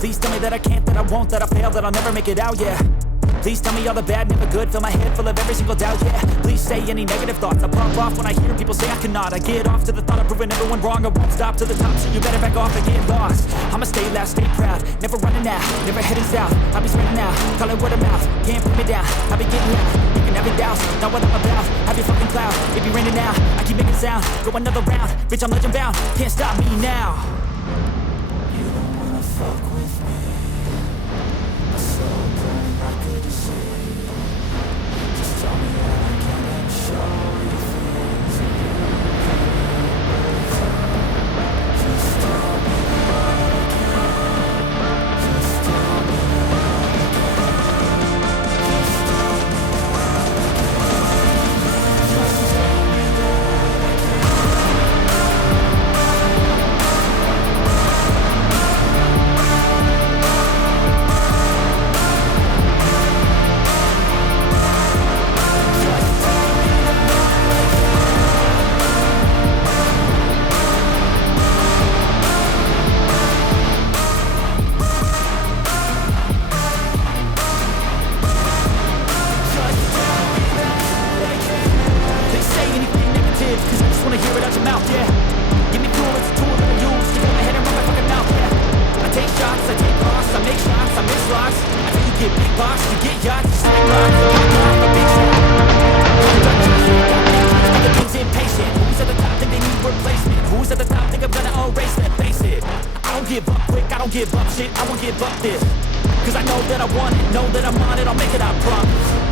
Please tell me that I can't, that I won't, that I fail, that I'll never make it out, yeah. Please tell me all the bad, never good. Fill my head full of every single doubt, yeah. Please say any negative thoughts. I pop off when I hear people say I cannot. I get off to the thought of proving everyone wrong. I won't stop to the top, so you better back off and get lost. I'ma stay loud, stay proud, never running out, never heading south. I'll be spreading out, calling word of mouth. Can't put me down, I'll be getting loud. You can have your doubts, not what I'm about. Have your fucking cloud, it be raining now. I keep making sound, go another round. Bitch, I'm legend bound, can't stop me now. You don't wanna fuck with me. My soul burning like a disease. Just tell me that I can and show you things you just tell me that I can. Just tell me that I can. Just tell me that I can. Just tell me cause I just wanna hear it out your mouth, yeah. Give me fuel, it's a tool that I use to get my head around my fucking mouth, yeah. I take shots, I take loss, I make shots, I miss locks. I tell you get big box, you get yachts, you sling rocks, you pop off a big shot. The thing's impatient. Who's at the top think they need replacement? Who's at the top think I'm gonna erase that? Face it, I don't give up quick, I don't give up shit, I won't give up this. Cause I know that I want it, know that I'm on it, I'll make it, I promise.